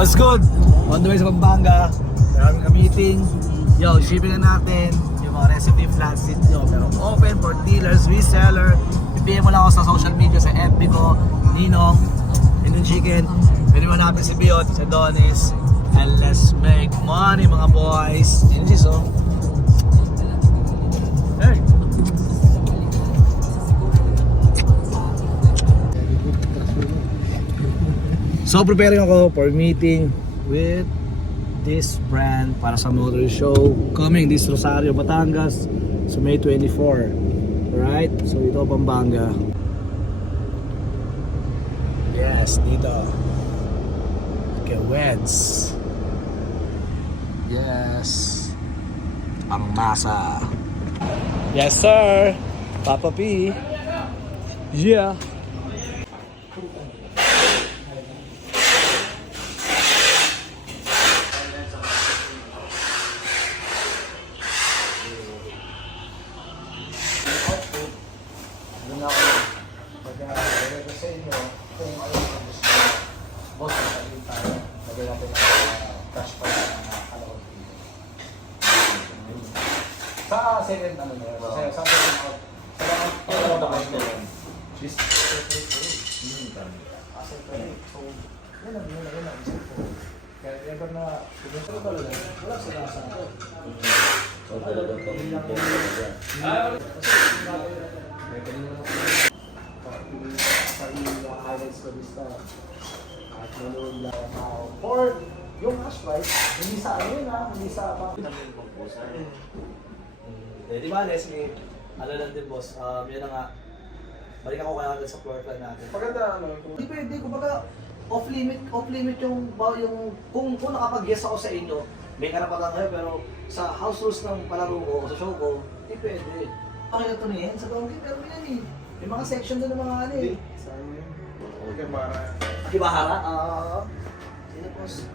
What's good? On the way sa Pampanga. Maraming ka-meeting. Yo, shipping na natin yung mga recipe flat seat nyo. Pero open for dealers, reseller. PM mo lang ako sa social media, sa FB ko, Ninong, Indian Chicken. Pwede mo natin si Biot, si Adonis. And let's make money mga boys. Yun is oh. Hey! So preparing ako for meeting with this brand para sa motor show coming this Rosario, Batangas so May 24. Alright, so ito Pampanga. Yes, dito. Okay, Weds. Yes. Ang masa. Yes sir. Papa P. Yeah. Doon ako mag-record sa inyo kung ano yung gusto nyo. Boss, sasabihin tayo. Lagyan natin ang cash pa na kalawag dito. Sa second ano na yun? Sa second out. Sa second out na yun. This so, yun lang. Isip ko. Kaya ever na pinunta ko talaga, wala sa lasa ko. So, talagang pamilya ko. Highlights ko dito at nanood lang ang tao or yung cash price hindi sa ano yun ha, hindi sa di ba Leslie, ano lang din boss, yun na nga balik ako kaya sa floor plan natin Maganda ano? hindi pwede, kumbaga off limit yung kung nakapag-guess ako sa inyo may karapatan kayo pero sa house rules ng palaro ko, sa show ko hindi pwede okay na ito na yan, sa donkey pero yan eh may mga section doon ng mga ano eh. Saan yun? Okay, para. Kibahara? Sino boss?